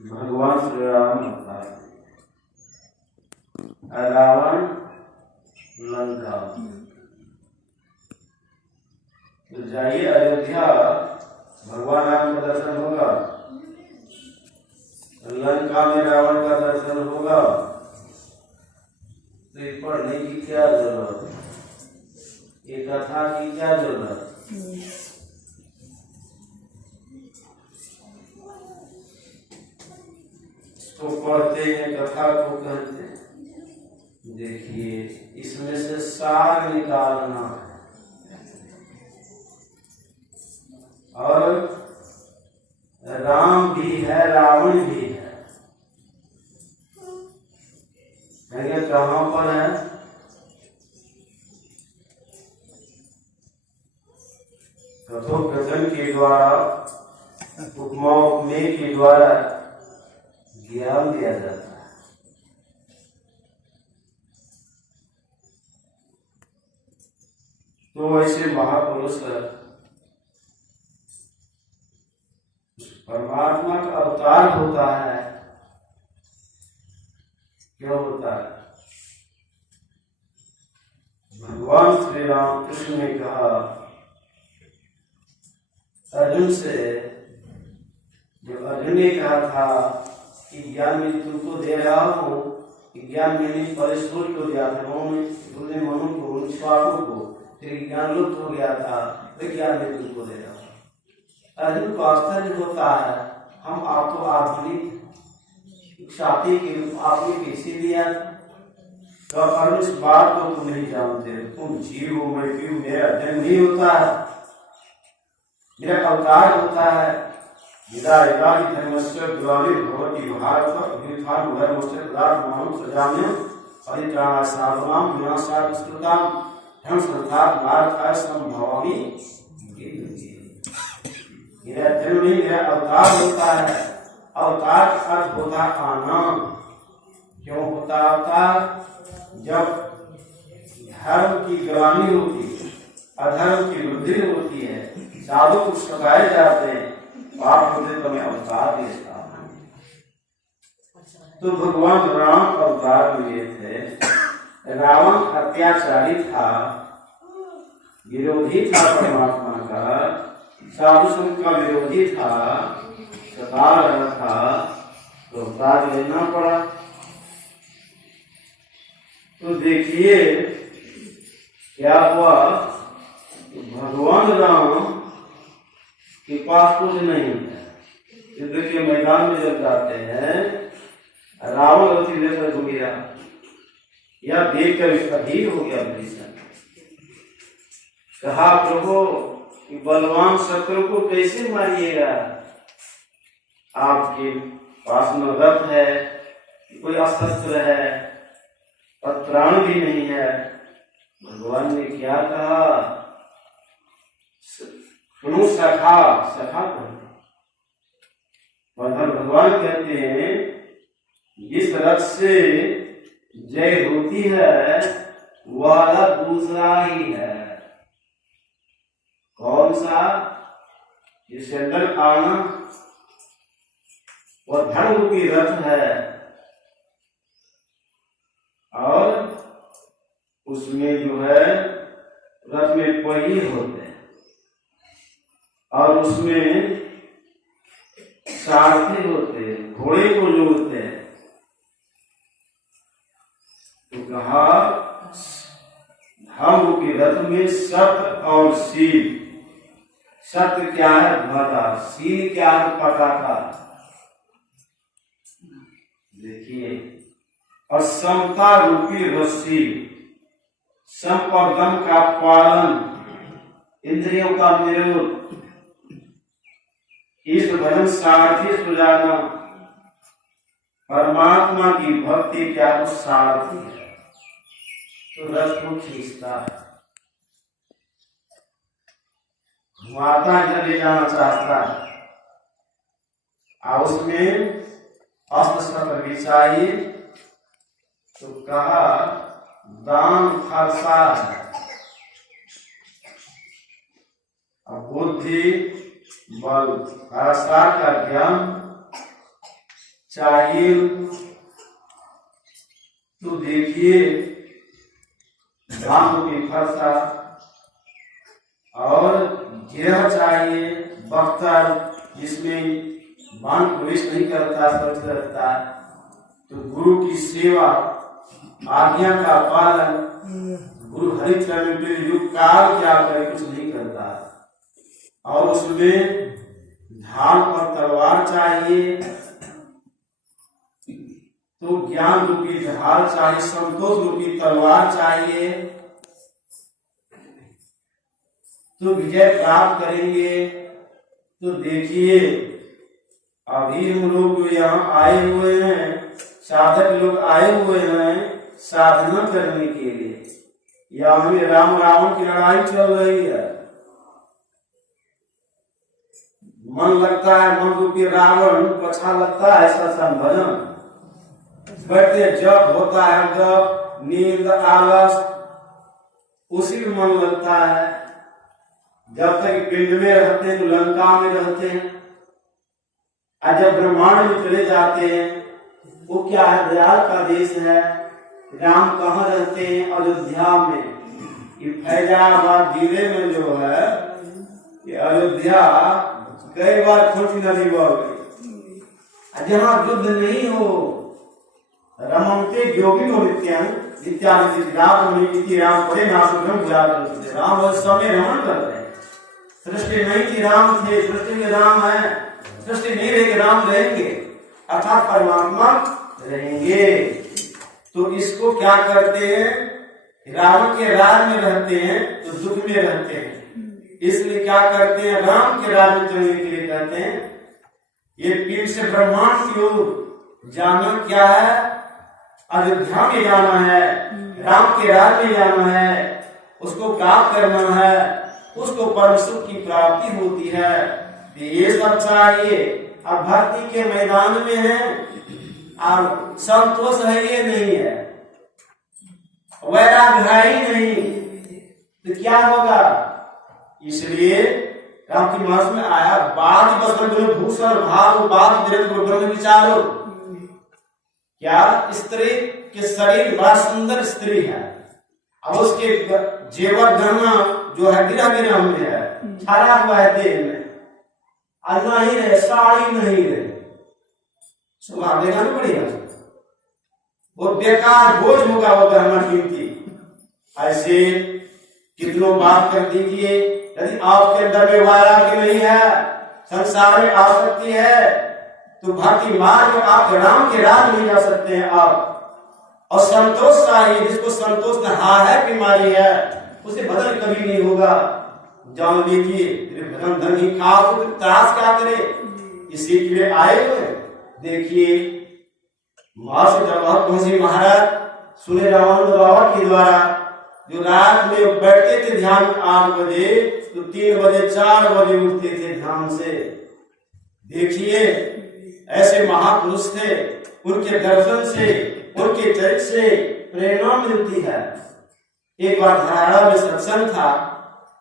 भगवान श्री राम रावण लंका। तो जाइए अयोध्या, भगवान राम का दर्शन होगा, लंका में रावण का दर्शन होगा। तो ये पढ़ने की क्या जरूरत, ये कथा की क्या जरूरत। तो पढ़ते हैं, कथा को कहते हैं। देखिए इसमें से सार निकालना है और राम भी है रावण भी है। कहेंगे कहाँ पर है? कथोपकथन के द्वारा, उपमा उपमेय के द्वारा ज्ञान दिया जाता है। तो ऐसे महापुरुष परमात्मा का अवतार होता है। क्या होता है? भगवान श्री राम कृष्ण ने कहा अर्जुन से, जब अर्जुन ने कहा था कि ज्ञान में तुमको दे रहा हूँ, ज्ञान मैंने परमेश्वर को दिया था, उन्होंने मनु को, उन स्वापों को, फिर ज्ञान लुप्त हो गया था, वह ज्ञान में तुमको दे रहा हूँ। अर्जुन को आश्चर्य होता है, हम आपको आधुनिक साथी के रूप आपने कैसे दिया? तो अर्जुन इस बात को तुम नहीं जानते, तुम जीव हो, मैं क्यों, मेरा जन्म नहीं होता है, मेरा अवतार होता है। यदा यदा हि धर्मस्य ग्लानिर्भवति भारत युद्धात् धर्मस्य तदात्मानं सृजाम्यहं परित्राणाय साधूनां विनाशाय दुष्कृतां धर्म संस्थात् नारकाय संभवामि। मेरा जन्म नहीं, मेरा अवतार होता है। अवतार का अर्थ होता है आना। क्यों होता अवतार? जब धर्म की ग्लानि होती है, अधर्म की वृद्धि होती है, साधु को सताए जाते हैं, आप मुझे तुम्हें अवतार देता हूं। तो भगवान राम अवतार लिए थे। रावण अत्याचारी था, विरोधी था परमात्मा का, साधु संत का विरोधी था, सता रहा था, तो अवतार लेना पड़ा। तो देखिए क्या हुआ, भगवान राम के पास कुछ नहीं है। युद्ध के मैदान में जब जाते हैं, रावण रथी लेकर हो गया, या देखकर अधीर हो गया भीषण। कहा प्रभु बलवान शत्रु को कैसे मारिएगा? आपके पास न रथ है, कोई अस्त्र है और प्राण भी नहीं है। भगवान ने क्या कहा? सुनो सखा, सखा भगवान कहते हैं जिस रथ से जय होती है वह रथ दूसरा ही है। कौन सा? जिसके अंदर आना, वह धर्म की रथ है और उसमें जो है रथ में पहिए होते हैं और उसमें सारथी होते हैं, घोड़े को जोड़ते हैं। तो कहा धर्म के रथ में सत्य और शील। सत्य क्या है? धर्म। शील क्या है? पताका। देखिए, और समता रूपी रस्सी, सम और दम का पालन, इंद्रियों का निरोध, इस भजन सारथी सुजाना। परमात्मा की भक्ति क्या? तो सारथी है, तो रथ को खींचता है, घुमाता है, ले जाना चाहता है। और उसमें अस्त्र शस्त्र भी चाहिए। तो कहा दान फरसा है, बुद्धि बल, शास्त्र का ज्ञान चाहिए तो देखिए धाम की फरसा, और गिरह चाहिए बख्तर जिसमें बाण प्रवेश नहीं करता, सुरक्षित रहता। तो गुरु की सेवा, आज्ञा का पालन, गुरु हरिचरण में युग काल क्या करे, कुछ नहीं करता। और उसमें ढाल और तलवार चाहिए, तो ज्ञान रूपी ढाल चाहिए, संतोष रूपी तलवार चाहिए, तो विजय प्राप्त करेंगे। तो देखिए अभी हम लोग यहाँ आए हुए हैं, साधक लोग आए हुए हैं साधना करने के लिए। यहाँ में राम रावण की लड़ाई चल रही है, मन लगता है, मन रूपी रावण को अच्छा लगता है सत्संग भजन, बैठते जप होता है, जप नींद आलस उसी में मन लगता है। जब तक पिंड में रहते हैं तो लंका में रहते हैं, और जब ब्रह्मांड में चले जाते हैं वो क्या है, दयाल का देश है। राम कहाँ रहते हैं, अयोध्या में। ये फैजाबाद जिले में जो है ये अयोध्या कई बार छोटी नदी बह गई, जहाँ युद्ध नहीं हो, रमन्ते योगी हो नित्यान इत्यादि राम पड़े राम उस समय रमन कर रहे हैं। सृष्टि नहीं थी, राम थे, सृष्टि में राम है, सृष्टि नहीं रहेगी, राम रहेंगे, अर्थात परमात्मा रहेंगे। तो इसको क्या करते हैं, रावण के राज में रहते हैं तो दुख में रहते हैं, इसलिए क्या करते हैं, राम के राज में चलने के लिए कहते हैं। ये पीठ से ब्रह्मांड की ओर जाना क्या है, अयोध्या में जाना है, राम के राज में जाना है, उसको प्राप्त करना है, उसको परम सुख की प्राप्ति होती है। ये सब चाहिए। अब भक्ति के मैदान में है और संतोष है ये नहीं है, वैराग्य है ही नहीं, तो क्या होगा। इसलिए राम की मास में आया, बाद बसंत भूषण भाव बात ब्रह्म विचारो। क्या स्त्री के शरीर बड़ा सुंदर स्त्री है, अब उसके जेवर गहना जो है गिरा गिरा में है, छाया हुआ है देह में, और नहीं रहे, साड़ी नहीं रहे, सुबह देखा नहीं पड़ेगा, वो बेकार बोझ होगा वो गहना कीमती। ऐसे कितनों बात कर दीजिए, यदि आपके अंदर में वैराग्य नहीं है, संसार में आसक्ति है, तो भक्ति मार्ग में आप राम के राज में जा सकते हैं आप। और संतोष चाहिए, जिसको संतोष न है बीमारी है, उसे बदल कभी नहीं होगा। जान लीजिए भजन धन ही खाओ, तो त्रास क्या करे, इसी के लिए आए हुए। देखिए महर्षि महाराज सुने रामानंद बाबा के द्वारा, जो रात में बैठते थे ध्यान 8 बजे, तो 3 बजे 4 बजे उठते थे ध्यान से। देखिए ऐसे महापुरुष थे, उनके दर्शन से, उनके चरित्र से प्रेरणा मिलती है। एक बार धराड़ा में सत्संग था,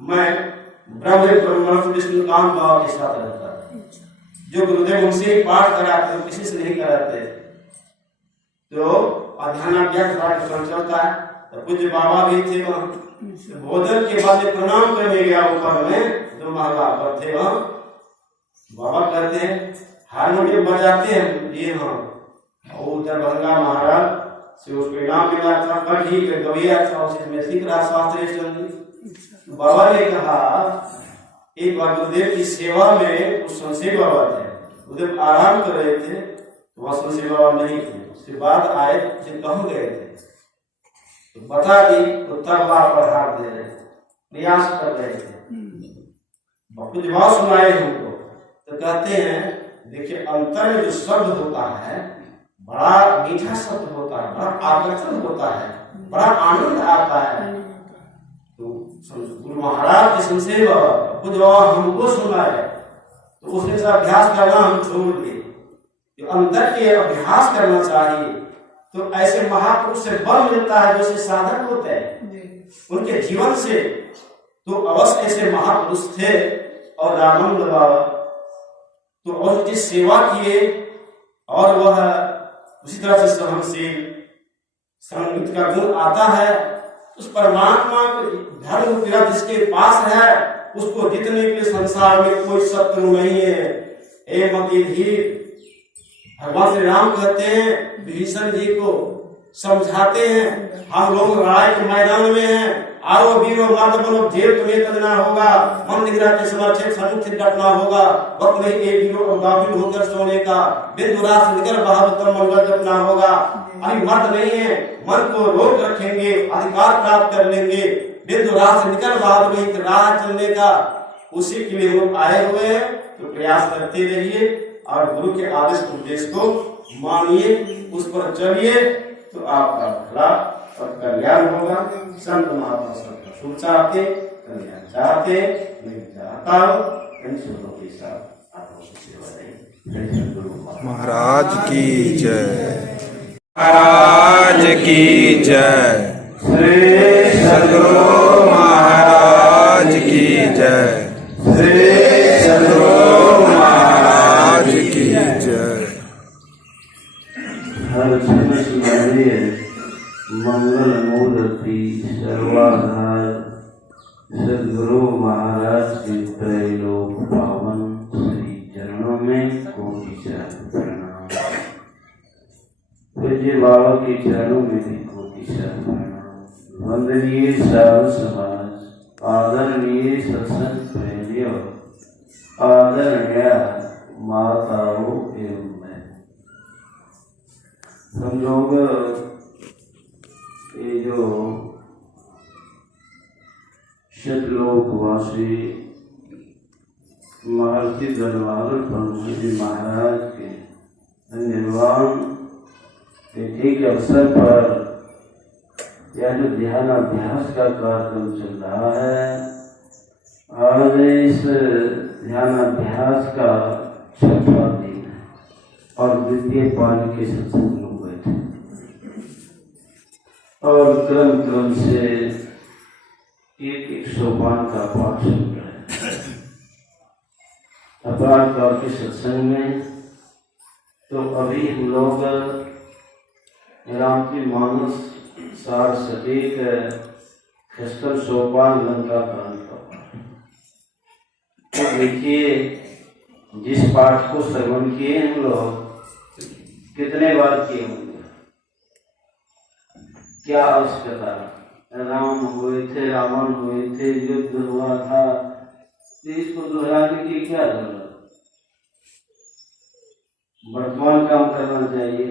मैं ब्रह्म विष्णुकांत बाबा के साथ रहता था, जो गुरुदेव उनसे पाठ कराते, किसी से नहीं कराते। तो अध्यानाभ्यास चलता है, तो पूज्य बाबा भी थे वहाँ। भोजन के बाद प्रणाम करने गया ऊपर में, जो महला पर थे वहाँ, बाबा कहते हैं हारमोनियम बजाते हैं ये हाँ, और दरभंगा महाराज से उसको इनाम मिला था, कभी गवैया था, उसे मैं सीख रहा शास्त्रीय। बाबा ने कहा एक बार गुरुदेव की सेवा में उस संशय बाबा थे, गुरुदेव आराम कर रहे थे, वहां संशय बाबा नहीं थे, उसके बाद आए, उसे कहाँ गए थे तो बता दी, तो तब पर हाथ दे रहे, प्रयास कर रहे थे, कुछ बात सुनाए हमको। तो कहते हैं देखिए अंतर में जो शब्द होता है बड़ा मीठा शब्द होता है, बड़ा आकर्षण होता है, बड़ा आनंद आता है। तो गुरु महाराज के संशय बाबा कुछ बाबा हमको सुनाए, तो उसके साथ अभ्यास करना हम छोड़ दिए, जो अंतर के अभ्यास करना चाहिए। तो ऐसे महापुरुष से बल मिलता है, जो से साधक होते हैं उनके जीवन से। तो अवश्य ऐसे महापुरुष थे। और रामानंद बाबा तो और की सेवा किए, और वह उसी तरह से सहनशील संगीत का गुण आता है, उस परमात्मा को धर्म क्रिया जिसके पास है उसको जीतने के लिए संसार में कोई शत्रु नहीं है। ए मति धीर, भगवान श्री राम कहते हैं विभीषण जी को, समझाते हैं हम लोग लड़ाई के मैदान में हैं, आओ वीरो मर्द बनो, जेल तुम्हें तजना होगा, मन निग्रह के समाक्षेप समुचित डटना होगा, वक्त नहीं के वीरो और गाफिल होकर सोने का, बिंदु रात निकल बहादुर मंगल जपना होगा। अभी मर्द नहीं है, मन को रोक रखेंगे, अधिकार प्राप्त कर लेंगे, बिंदु रात निकल बहादुर नहीं राह चलने का, उसी के लिए लोग आए हुए हैं। तो प्रयास करते रहिए और गुरु के आदेश उपदेश को मानिए, उस पर चलिए, तो आपका भला और कल्याण होगा। संत महात्मा सबका शुभ चाहते, कल्याण चाहते, नहीं चाहता हो इन शुभों के साथ आपको सेवा दें। महाराज की जय, महाराज की जय, श्री सद्गुरु महाराज की जय, श्री सद्गुरु महाराज की जय। हर समय सुनाइए मंगल मूर्ति सर्वाधार सद्गुरु महाराज के त्रैलोक पावन श्री चरणों में कोटि प्रणाम। पूज्य बाबा के चरणों में भी कोटि प्रणाम। वंदनीय साधु समाज, आदरणीय सत्संग प्रेमियों, आदरणीय माताओं एवं हम लोग ये जो शतलोकवासी महर्षि धनवार ब्रह्म जी महाराज के निर्वाण तिथि के अवसर पर यह जो ध्यान अभ्यास का कार्यक्रम चल रहा है, आज इस ध्यान अभ्यास का छठवां दिन है और द्वितीय पाठ के सत्संग में बैठे और क्रम से एक सोपान का पाठ सुन रहे हैं। अपराध काल के सत्संग में तो अभी हम लोग रामजी मानस सार सटीक खस्तर सोपान लंका कांड का पाठ। तो देखिए, जिस पाठ को श्रवण किए हम लोग कितने बार किए होंगे, क्या आवश्यकता, राम हुए थे, रावण हुए थे, युद्ध हुआ था, इसको दोहराने की क्या जरूरत। वर्तमान काम करना चाहिए।